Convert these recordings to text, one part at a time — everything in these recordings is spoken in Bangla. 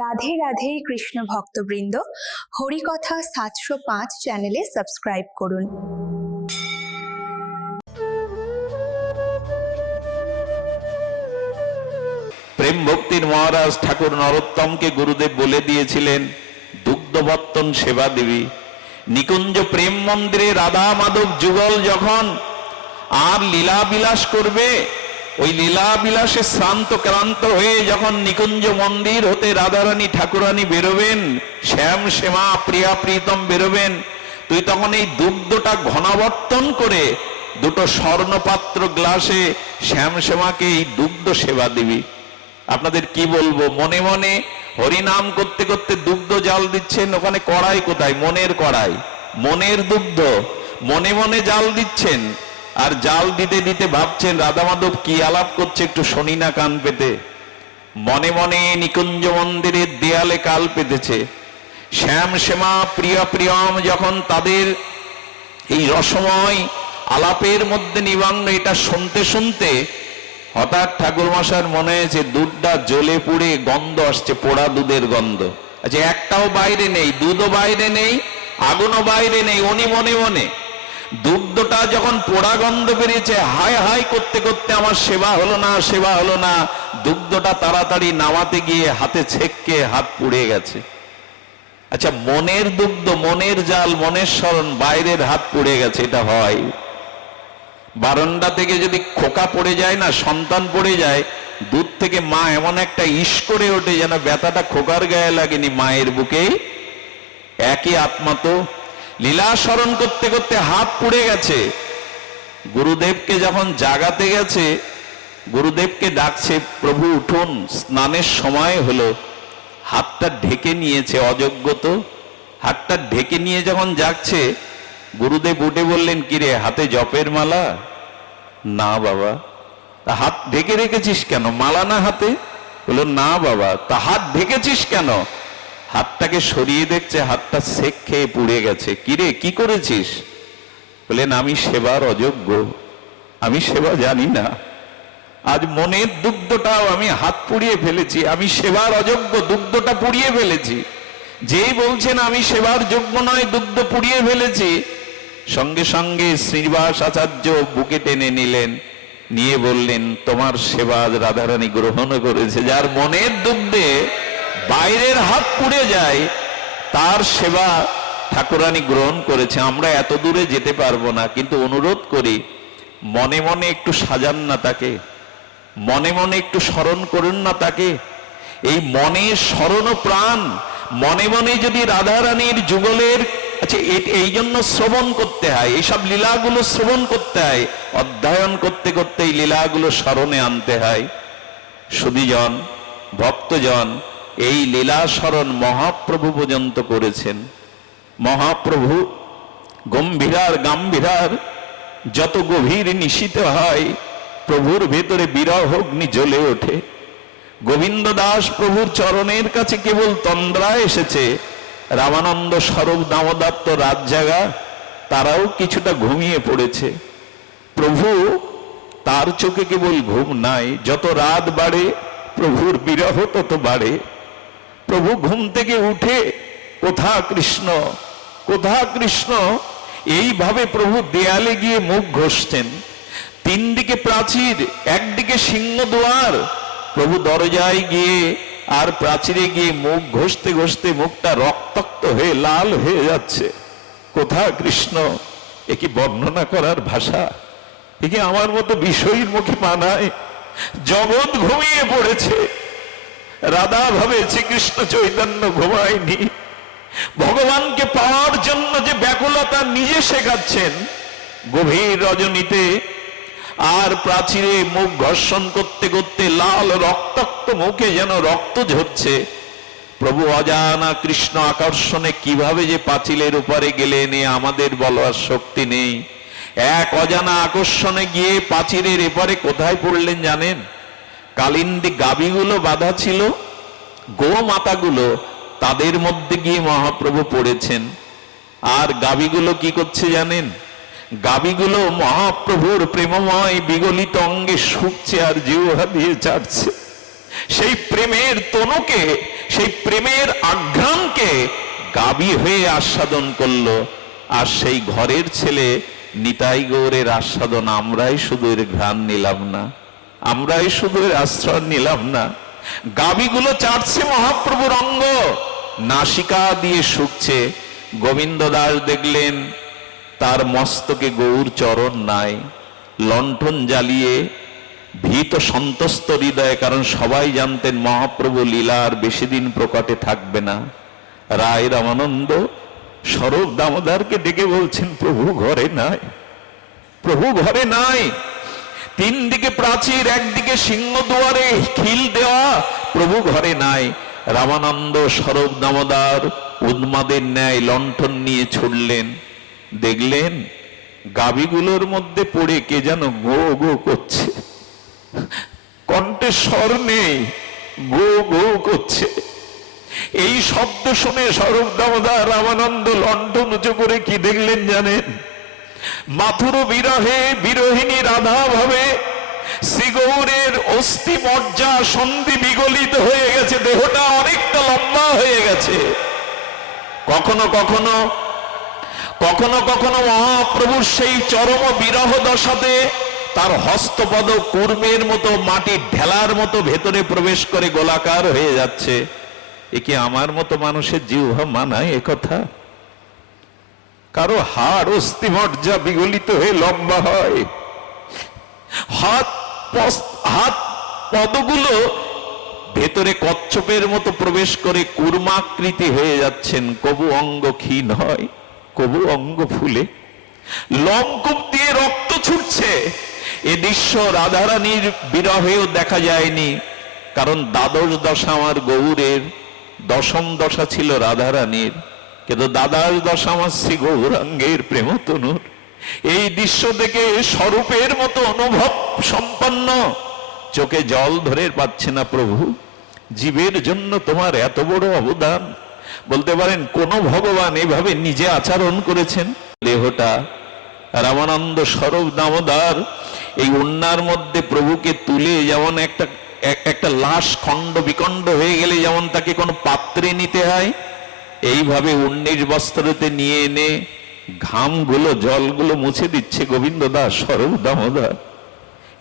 রাধে রাধে কৃষ্ণ ভক্তবৃন্দ, হরিকথা সাতশো পাঁচ চ্যানেলে সাবস্ক্রাইব করুন। প্রেম ভক্তির মহারাজ ঠাকুর নরোত্তমকে গুরুদেব বলে দিয়েছিলেন দুগ্ধবর্তন সেবা দেবী। নিকুঞ্জ প্রেম মন্দিরে রাধা মাধব যুগল যখন আর লীলা বিলাস করবে ওই লীলা বিলাসে শ্রান্ত ক্রান্ত হয়ে যখন নিকুঞ্জ মন্দির হতে রাধারানী, ঠাকুরানী বেরোবেন, শ্যাম শ্যামা প্রিয়া প্রীতম বেরোবেন, তুই তখন এই দুগ্ধটা ঘনাবর্তন করে দুটো স্বর্ণপাত্র গ্লাসে শ্যাম শ্যামাকে এই দুগ্ধ সেবা দিবি। আপনাদের কি বলব, মনে মনে হরিনাম করতে করতে দুগ্ধ জাল দিচ্ছেন, ওখানে কড়াই কোথায়? মনের কড়াই। মনের দুগ্ধ। মনে মনে জাল দিচ্ছেন। আর জাল দিতে দিতে ভাবছেন, রাধা মাধব, কি আলাপ করছে একটু শনি না কান পেতে? মনে মনে নিকুঞ্জ মন্দিরের দেয়ালে কাল পেতেছে। শ্যাম শ্যামা প্রিয় প্রিয়ম যখন তাদের এই রসময় আলাপের মধ্যে নিবাঙ্গ এটা শুনতে শুনতে হঠাৎ ঠাকুর মশার মনে হয়েছে, দুধটা জ্বলে পুড়ে গন্ধ আসছে, পোড়া দুধের গন্ধ। আচ্ছা একটাও বাইরে নেই, দুধও বাইরে নেই, আগুনও বাইরে নেই, উনি মনে মনে দুগ্ধটা যখন পোড়া গন্ধ বেরিয়েছে হায় হায় করতে করতে আমার সেবা হলো না, সেবা হলো না, দুগ্ধটা তাড়াতাড়ি নামাতে গিয়ে হাতে ছেককে হাত পুড়ে গেছে। আচ্ছা মনের দুগ্ধ, মনের জাল, মনের স্মরণ বাইরের হাত পুড়ে গেছে, এটা হয়। বারান্দা থেকে যদি খোকা পড়ে যায় না, সন্তান পড়ে যায়, দুধ থেকে মা এমন একটা ইস করে ওঠে যেন ব্যথাটা খোকার গায়ে লাগেনি, মায়ের বুকে। একই আত্মা তো লীলা স্মরণ করতে করতে হাত পুড়ে গেছে। গুরুদেবকে যখন জাগাতে গেছে, গুরুদেবকে ডাকছে, প্রভু, উঠুন, স্নানের সময় হলো। হাতটা ঢেকে নিয়েছে, অযোগ্য তো। হাতটা ঢেকে নিয়ে যখন যাচ্ছে গুরুদেব উঠে বললেন কিরে হাতে জপের মালা? না, বাবা। তা হাত ঢেকে রেখেছিস কেন? মালা না হাতে? বলল, না, বাবা। তা হাত ঢেকেছিস কেন? হাতটাকে সরিয়ে দেখছে, হাতটা সেক খেয়ে পুড়ে গেছে। কিরে কি করেছিস? বললেন আমি সেবার অযোগ্য। আমি সেবা জানি না। আজ মনের দুগ্ধটাও আমি হাত পুড়িয়ে ফেলেছি। আমি সেবার অযোগ্য, দুগ্ধটা পুড়িয়ে ফেলেছি। যেই বলছেন আমি সেবার যোগ্য নয়, দুগ্ধ পুড়িয়ে ফেলেছি। সঙ্গে সঙ্গে শ্রীনিবাস আচার্য বুকে টেনে নিলেন। নিয়ে বললেন, তোমার সেবা আজ রাধারানী গ্রহণ করেছে। যার মনের দুগ্ধে বাইরের হাত পুড়ে যায়, তার সেবা ঠাকুরানী গ্রহণ করেছে। আমরা এত দূরে যেতে পারব না, কিন্তু অনুরোধ করি, মনে মনে একটু সাজান না তাকে, মনে মনে একটু স্মরণ করুন না তাকে। এই মনে স্মরণ প্রাণ, মনে মনে যদি রাধারানীর যুগলের আচ্ছা এই জন্য শ্রবণ করতে হয়, এইসব লীলাগুলো শ্রবণ করতে হয়, অধ্যয়ন করতে করতে এই লীলাগুলো স্মরণে আনতে হয়। সুদীজন ভক্তজন এই লীলাসরণ মহাপ্রভু পর্যন্ত করেছেন। মহাপ্রভু গম্ভীরার গাম্ভীরার যত গভীর নিশিত হয়, প্রভুর ভেতরে বিরহ অগ্নি জ্বলে ওঠে। গোবিন্দ দাস প্রভুর চরণের কাছে কেবল তন্দ্রা এসেছে। রামানন্দ স্বরূপ দামোদত্ত রাত জাগা তারাও কিছুটা ঘুমিয়ে পড়েছে। প্রভু, তার চোখে কেবল ঘুম নাই, যত রাত বাড়ে, প্রভুর বিরহ তত বাড়ে। প্রভু ঘুম থেকে উঠে, কোথা কৃষ্ণ? কোথা কৃষ্ণ? এইভাবে প্রভু দেয়ালে গিয়ে মুখ ঘষতেন। তিন দিকে প্রাচীর, একদিকে সিংহ দুয়ার। প্রভু দরজায় গিয়ে আর প্রাচীরে গিয়ে মুখ ঘষতে ঘষতে মুখটা রক্তাক্ত হয়ে লাল হয়ে যাচ্ছে। কোথা কৃষ্ণ? এ কি বর্ণনা করার ভাষা? এ কি আমার মতো বিষয়ের মুখে মানায়? জগৎ ঘুমিয়ে পড়েছে। রাধা ভাবে শ্রীকৃষ্ণ চৈতন্য ঘুমায়নি। ভগবানকে পাওয়ার জন্য যে ব্যাকুলতা নিজে শেখাচ্ছেন, গভীর রজনীতে আর প্রাচীরে মুখ ঘর্ষণ করতে করতে লাল রক্তাক্ত মুখে যেন রক্ত ঝরছে। প্রভু অজানা কৃষ্ণ আকর্ষণে কীভাবে যে পাঁচিলের উপরে গেলেন আমাদের বলার শক্তি নেই। এক অজানা আকর্ষণে গিয়ে পাঁচিলের এপারে কোথায় পড়লেন জানেন? কালিন্দি গাবিগুলো বাধা ছিল, গোমাতাগুলো তাদের মধ্যে গিয়ে মহাপ্রভু পড়েছেন। আর গাবিগুলো কি করছে জানেন? গাবিগুলো মহাপ্রভুর প্রেমময় বিগলিত অঙ্গে শুকছে আর জিহ্বা দিয়ে চাটছে। সেই প্রেমের তনুকে, সেই প্রেমের আঘ্রাণকে গাবি হয়ে আস্বাদন করল। আর সেই ঘরের ছেলে নিতাই গৌরের আস্বাদন, আমরাই শুধু এর ঘ্রাণ নিলাম না। আমরাই শুধু আশ্রয় নিলাম না। গাবিগুলো চাটছে মহাপ্রভুর অঙ্গ। নাসিকা দিয়ে শুকছে। গোবিন্দ দাস দেখলেন, তার মস্তকে গৌর চরণ নাই। লণ্ঠন জ্বালিয়ে ভীত সন্তস্ত হৃদয়ে, কারণ সবাই জানতেন মহাপ্রভু লীলা আর বেশি দিন প্রকটে থাকবে না। রায় রামানন্দ স্বরূপ দামোদারকে ডেকে বলছেন, প্রভু ঘরে নাই। প্রভু ঘরে নাই। তিন দিকে প্রাচীর, একদিকে সিংহ দুয়ারে, খিল দেওয়া, প্রভু ঘরে নাই। রামানন্দ স্বরূপ দামোদার উন্মাদের ন্যায় লণ্ঠন নিয়ে ছুটলেন দেখলেন গাবিগুলোর মধ্যে পড়ে কে যেন গো গো করছে। কণ্ঠে স্বর নেই, গো গো করছে। এই শব্দ শুনে স্বরূপ দামোদর, রামানন্দ লণ্ঠন উঁচু করে কি দেখলেন জানেন? মাথুর বিরহে বিরোহিনী রাধা ভাবে, শ্রীগৌরের অস্থি মজ্জা সন্ধি বিগলিত হয়ে গেছে, দেহটা অনেকটা লম্বা হয়ে গেছে। কখনো কখনো কখনো কখনো মহাপ্রভুর সেই চরম বিরহ দশাতে তার হস্তপদ কুর্মের মতো মাটির ঢেলার মতো ভেতরে প্রবেশ করে গোলাকার হয়ে যাচ্ছে। একে আমার মতো মানুষের জিহ্বা মানায় এ কথা? কারও হাড় অস্থিমজ্জা বিগলিত হয়ে লম্বা হয়। হাত হাত পদগুলো ভেতরে কচ্ছপের মতো প্রবেশ করে কুর্মাকৃতি হয়ে যাচ্ছেন। কবু অঙ্গ ক্ষীণ হয়, কবু অঙ্গ ফুলে। লঙ্কুপ দিয়ে রক্ত ছুটছে। এ দৃশ্য রাধারানীর বিরহেও দেখা যায়নি, কারণ দ্বাদশ দশা আমার গৌরের, দশম দশা ছিল রাধারানীর। কিন্তু দ্বাদশ দশা আমার শ্রী গৌরাঙ্গের প্রেমতনুর এই দৃশ্য দেখে স্বরূপের মতো অনুভব সম্পন্ন। চোখে জল ধরে পাচ্ছে না প্রভু। জীবের জন্য তোমার এত বড় অবদান। বলতে পারেন, কোন ভগবান এভাবে নিজে আচরণ করেছেন। দেহটা রামানন্দ স্বরূপ দামোদার, এই উন্নার মধ্যে প্রভুকে তুলে যেমন একটা একটা লাশ খণ্ড বিখণ্ড হয়ে গেলে যেমন তাকে কোনো পাত্রে নিতে হয় এইভাবে উন্নিশ বস্ত্রতে নিয়ে এনে ঘামগুলো জলগুলো মুছে দিচ্ছে গোবিন্দ দাস স্বরূপ দামোদর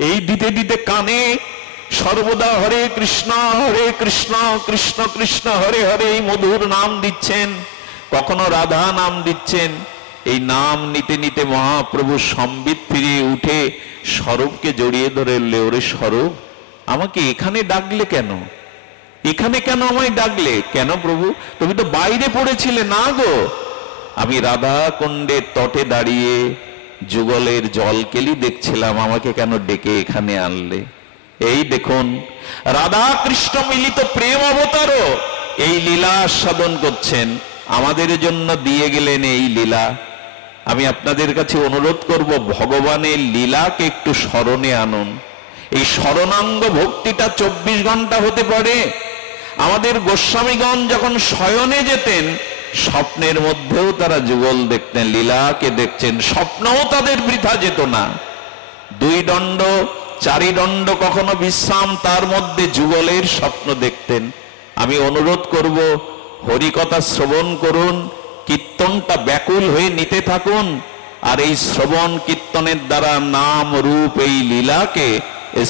এই দিতে দিতে কানে সর্বদা হরে কৃষ্ণ হরে কৃষ্ণ কৃষ্ণ কৃষ্ণ হরে হরে এই মধুর নাম দিচ্ছেন। কখনো রাধা নাম দিচ্ছেন। এই নাম নিতে নিতে মহাপ্রভু সম্বিত ফিরিয়ে উঠে স্বরূপকে জড়িয়ে ধরে এলে, ওরে স্বরূপ আমাকে এখানে ডাকলে কেন? এখানে কেন আমায় ডাকলে? কেন প্রভু? তুমি তো বাইরে পড়েছিলে, না গো। আমি রাধা কুণ্ডের তটে দাঁড়িয়ে যুগলের জলকেলি দেখছিলাম, আমাকে কেন ডেকে এখানে আনলে? এই দেখুন, রাধা কৃষ্ণ মিলিত প্রেম অবতারও এই লীলা আস্বাদন করছেন। আমাদের জন্য দিয়ে গেলেন এই লীলা। আমি আপনাদের কাছে অনুরোধ করব, ভগবানের লীলাকে একটু স্মরণে আনুন। এই স্মরণাঙ্গ ভক্তিটা চব্বিশ ঘণ্টা হতে পারে আমাদের গোস্বামীগণ যখন শয়নে যেতেন, স্বপ্নের মধ্যেও তারা যুগল দেখতেন, লীলাকে দেখছেন, স্বপ্নও তাদের বৃথা যেত না। দুই দণ্ড, চারি দণ্ড কখনো বিশ্রাম, তার মধ্যে যুগলের স্বপ্ন দেখতেন। আমি অনুরোধ করব, হরিকথা শ্রবণ করুন, কীর্তনটা ব্যাকুল হয়ে নিতে থাকুন, আর এই শ্রবণ কীর্তনের দ্বারা নাম রূপ এই লীলাকে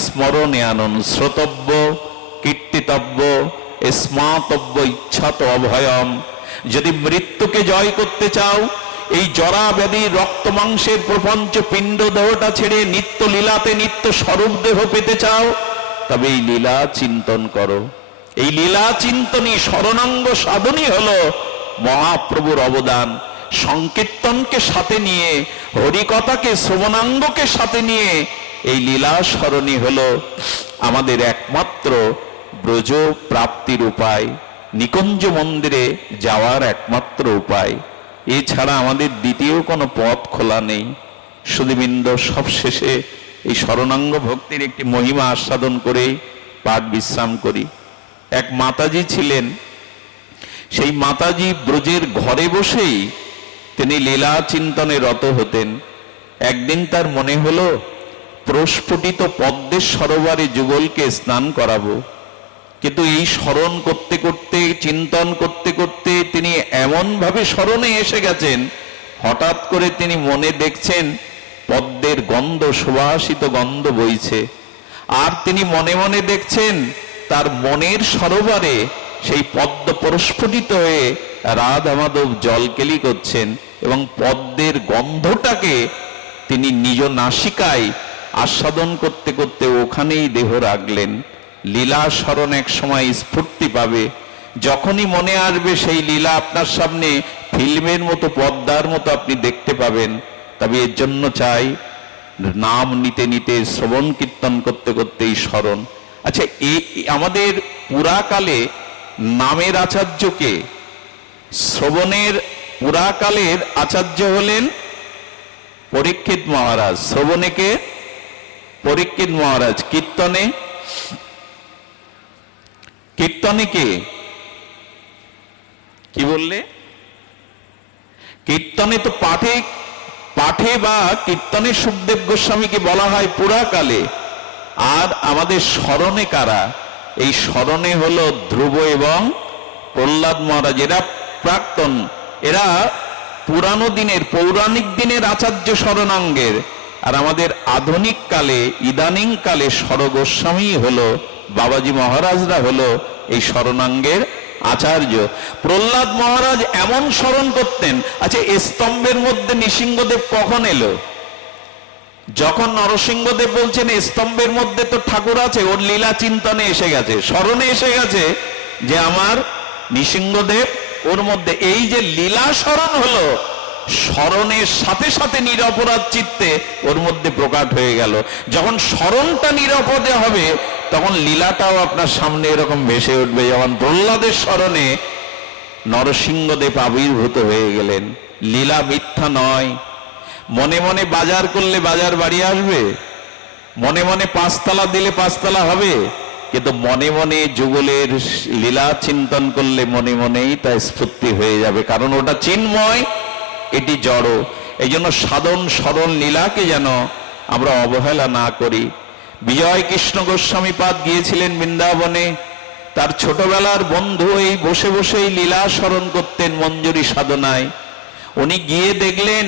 স্মরণে আনুন। শ্রোতব্য, কীর্তিতব্য স্মাতব্য ইচ্ছাত অভয়ম। যদি মৃত্যুকে জয় করতে চাও, এই জরা ব্যাধি রক্ত মাংসের প্রপঞ্চ পিণ্ড দেহটা ছেড়ে নিত্য লীলাতে নিত্য স্বরূপ দেহ পেতে চাও, তবে এই লীলা চিন্তন করো। এই লীলা চিন্তনই শরণাঙ্গ সাধনই হলো মহাপ্রভুর অবদান। সংকীর্তনকে সাথে নিয়ে, হরিকথাকে, শ্রবণাঙ্গকে সাথে নিয়ে এই লীলা স্মরণই হলো আমাদের একমাত্র ব্রজ প্রাপ্তির উপায়, নিকুঞ্জ মন্দিরে যাওয়ার একমাত্র উপায়। এছাড়া আমাদের দ্বিতীয় কোনো পথ খোলা নেই। সুদীবৃন্দ সবশেষে এই শরণাঙ্গ ভক্তির একটি মহিমা আস্বাদন করে পাঠ বিশ্রাম করি। এক মাতাজি ছিলেন। সেই মাতাজি ব্রজের ঘরে বসেই তিনি লীলা চিন্তনে রত হতেন। একদিন তার মনে হলো, প্রস্ফুটিত পদ্মের সরোবরে যুগলকে স্নান করাবো। কিন্তু এই স্মরণ করতে করতে, চিন্তন করতে করতে তিনি এমনভাবে স্মরণে এসে গেছেন, হঠাৎ করে তিনি মনে দেখছেন পদ্মের গন্ধ, সুবাসিত গন্ধ বইছে। আর তিনি মনে মনে দেখছেন তার মনের সরোবরে সেই পদ্ম প্রস্ফুটিত হয়ে রাধা মাধব জলকেলি করছেন এবং পদ্মের গন্ধটাকে তিনি নিজ নাসিকায় আস্বাদন করতে করতে ওখানেই দেহ রাখলেন। লীলা স্মরণ এক সময় স্ফূর্তি পাবে। যখনই মনে আসবে সেই লীলা আপনার সামনে ফিল্মের মতো পদ্মার মতো আপনি দেখতে পাবেন। তবে এর জন্য চাই, নাম নিতে নিতে, শ্রবণ কীর্তন করতে করতে এই স্মরণ। আচ্ছা এই আমাদের পুরাকালে নামের আচার্যকে শ্রবণের পুরাকালের আচার্য হলেন পরীক্ষিত মহারাজ। শ্রবণেকে পরীক্ষিত মহারাজ। কীর্তনে কীর্তনে কে? কি বললে? কীর্তনে তো পাঠে পাঠে বা কীর্তনে সুখদেব গোস্বামীকে বলা হয় পুরাকালে। আর আমাদের স্মরণে কারা? এই স্মরণে হলো ধ্রুব এবং প্রহ্লাদ মহারাজ। এরা প্রাক্তন, এরা পুরানো দিনের, পৌরাণিক দিনের আচার্য স্মরণাঙ্গের আর আমাদের আধুনিক কালে, ইদানিং কালে স্বরগোস্বামী হলো, বাবাজি মহারাজরা হলো এই স্মরণাঙ্গের আচার্য। প্রহ্লাদ মহারাজ এমন স্মরণ করতেন আচ্ছা স্তম্ভের মধ্যে নৃসিংহদেব কখন এলো? যখন নরসিংহদেব বলছেন স্তম্ভের মধ্যে তো ঠাকুর আছে, ওর লীলা চিন্তনে এসে গেছে, স্মরণে এসে গেছে যে আমার নৃসিংহদেব, ওর মধ্যে এই যে লীলা স্মরণ হলো স্মরণের সাথে সাথে নিরপরাধ চিত্তে ওর মধ্যে প্রকাট হয়ে গেল। যখন স্মরণটা নিরাপদে হবে, তখন লীলাটাও আপনার সামনে এরকম ভেসে উঠবে। যেমন প্রহ্লাদের স্মরণে নরসিংহদেব আবির্ভূত হয়ে গেলেন, লীলা মিথ্যা নয়। মনে মনে বাজার করলে বাজার বাড়ি আসবে, মনে মনে পাঁচতলা দিলে পাঁচতলা হবে, কিন্তু মনে মনে যুগলের লীলা চিন্তন করলে মনে মনেই তা স্ফূর্তি হয়ে যাবে। কারণ ওটা চিন্ময় এটি জড়। এই জন্য সাধন স্মরণ লীলাকে যেন আমরা অবহেলা না করি। বিজয় কৃষ্ণ গোস্বামী পাদ গিয়েছিলেন বৃন্দাবনে। তার ছোটবেলার বন্ধু এই বসে বসেই লীলা স্মরণ করতেন মঞ্জুরি সাধনায়। উনি গিয়ে দেখলেন,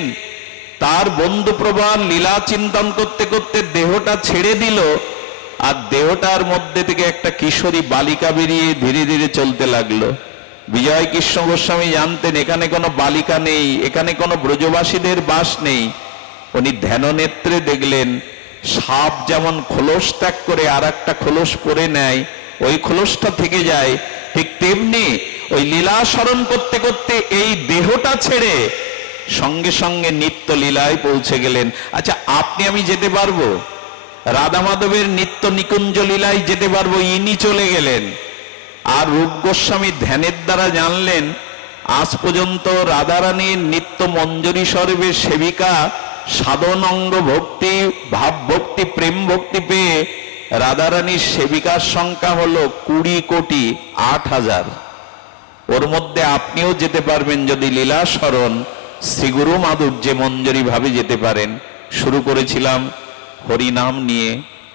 তার বন্ধু প্রবান লীলা চিন্তন করতে করতে দেহটা ছেড়ে দিল আর দেহটার মধ্যে থেকে একটা কিশোরী বালিকা বেরিয়ে ধীরে ধীরে চলতে লাগল। বিজয় কৃষ্ণ গোস্বামী জানতেন, এখানে কোনো বালিকা নেই, এখানে কোনো ব্রজবাসীদের বাস নেই। উনি ধ্যাননেত্রে দেখলেন, সাপ যেমন খোলস ত্যাগ করে আর একটা খোলস পরে নেয়, ওই খোলসটা থেকে যায়। ঠিক তেমনি ওই লীলা স্মরণ করতে করতে এই দেহটা ছেড়ে সঙ্গে সঙ্গে নিত্য লীলায় পৌঁছে গেলেন। আচ্ছা আপনি আমি যেতে পারব? রাধা মাধবের নিত্য নিকুঞ্জ লীলায় যেতে পারব? ইনি চলে গেলেন। আর রূপ গোস্বামী ধ্যানের দ্বারা জানলেন, আজ পর্যন্ত রাধারানীর নিত্য মঞ্জুরি স্বরূপের সেবিকা, সাধন অঙ্গ ভক্তি, ভাব ভক্তি, প্রেম ভক্তি পেয়ে রাধারানীর সেবিকার সংখ্যা হলো কুড়ি কোটি আট হাজার। ওর মধ্যে আপনিও যেতে পারবেন যদি লীলা স্মরণ শ্রীগুরু মাধব যে মঞ্জরি ভাবে যেতে পারেন। শুরু করেছিলাম হরি নাম নিয়ে,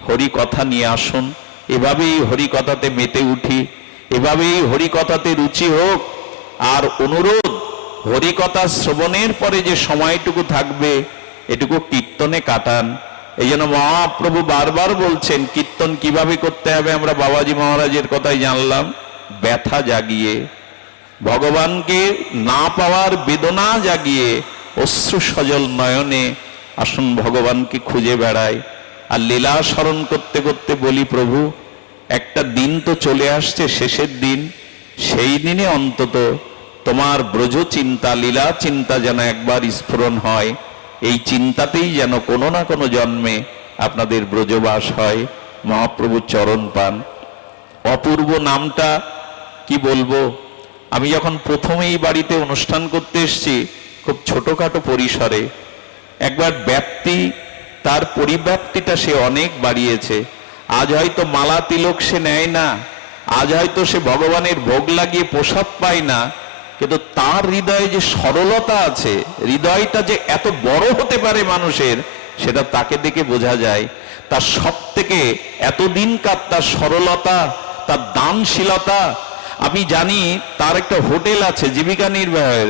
হরি কথা নিয়ে আসুন। এভাবেই হরি কথাতে মেতে উঠি। এভাবেই হরি কথাতে রুচি হোক। আর অনুরোধ হরি কথা শ্রবণের পরে যে সময়টুকু থাকবে, এটুকু কীর্তনে কাটান। এই জন্য মহাপ্রভু বারবার বলছেন, কীর্তন কীভাবে করতে হবে আমরা বাবাজি মহারাজের কথাই জানলাম। ব্যথা জাগিয়ে, ভগবানকে না পাওয়ার বেদনা জাগিয়ে, অশ্রু সজল নয়নে আসুন ভগবানকে খুঁজে বেড়ায় আর লীলা স্মরণ করতে করতে বলি প্রভু একটা দিন তো চলে আসছে, শেষের দিন। সেই দিনে অন্তত তোমার ব্রজ চিন্তা, লীলা চিন্তা যেন একবার স্ফুরণ হয়। এই চিন্তাতেই যেন কোনো না কোনো জন্মে আপনাদের ব্রজবাস হয়। মহাপ্রভু চরণ পান। অপূর্ব নামটা কি বলব? আমি যখন প্রথমেই বাড়িতে অনুষ্ঠান করতে এসেছি, খুব ছোটখাটো পরিসরে, একবার ব্যাপ্তি, তার পরিব্যাপ্তিটা সে অনেক বাড়িয়েছে। আজ হয়তো মালা তিলক সে নেয় না, আজ হয়তো সে ভগবানের ভোগ লাগিয়ে প্রসাদ পায় না, কিন্তু তার হৃদয়ে যে সরলতা আছে, হৃদয়টা যে এত বড় হতে পারে মানুষের, সেটা তাকে দেখে বোঝা যায়। তার সব থেকে এতদিনকার তার সরলতা, তার দানশীলতা, আমি জানি তার একটা হোটেল আছে জীবিকা নির্বাহের,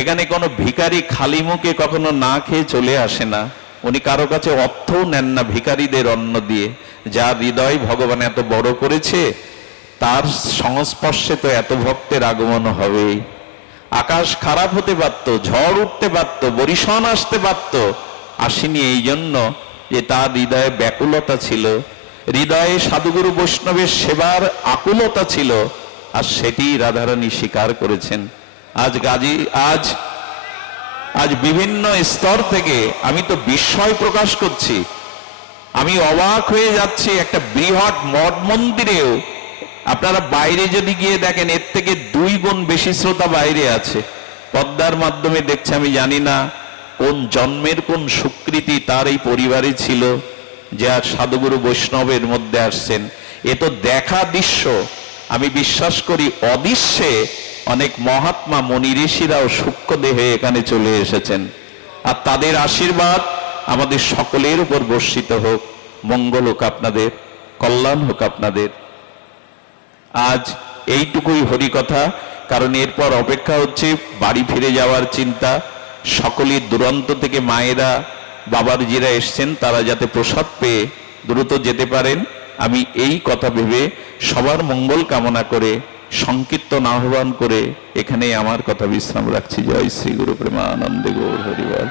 এখানে কোনো ভিখারি খালি মুখে কখনো না খেয়ে চলে আসে না। উনি কারও কাছে অর্থও নেন না ভিখারিদের অন্ন দিয়ে। যার হৃদয় ভগবান এত বড় করেছে, তার সংস্পর্শে তো এত ভক্তের আগমন হবেই আকাশ খারাপ হতে পারত, ঝড় উঠতে পারত বরিশন আসতে পারত, আসেনি এই জন্য যে তার হৃদয়ে ব্যাকুলতা ছিল। হৃদয়ে সাধুগুরু বৈষ্ণবের সেবার আকুলতা ছিল, আর সেটি রাধারানী স্বীকার করেছেন। আজ গাজী, আজ আজ বিভিন্ন স্তর থেকে আমি তো বিস্ময় প্রকাশ করছি। আমি অবাক হয়ে যাচ্ছি, একটা বৃহৎ মঠ মন্দিরেও। আপনারা বাইরে যদি গিয়ে দেখেন, এর থেকে দুই গুণ বেশি শ্রোতা বাইরে আছে। পদ্মার মাধ্যমে দেখছে, আমি জানি না কোন জন্মের কোন সুকৃতি তার এই পরিবারে ছিল, যে আর সাধুগুরু বৈষ্ণবের মধ্যে আসছেন। এ তো দেখা দৃশ্য। আমি বিশ্বাস করি, অদৃশ্যে অনেক মহাত্মা মনি ঋষিরাও সূক্ষ্ম দেহে এখানে চলে এসেছেন। আর তাদের আশীর্বাদ আমাদের সকলের উপর বর্ষিত হোক, মঙ্গল হোক আপনাদের, কল্যাণ হোক আপনাদের। আজ এইটুকুই হরিকথা, কারণ এরপর অপেক্ষা হচ্ছে বাড়ি ফিরে যাওয়ার চিন্তা। সকলের দুরন্ত থেকে মায়েরা বাবার জিরা এসছেন, তারা যাতে প্রসাদ পেয়ে দ্রুত যেতে পারেন। আমি এই কথা ভেবে সবার মঙ্গল কামনা করে, সংকীর্তন আহ্বান করে এখানে আমার কথা বিশ্রাম রাখছি। জয় শ্রী গুরু প্রেমানন্দে গৌর হরিবল।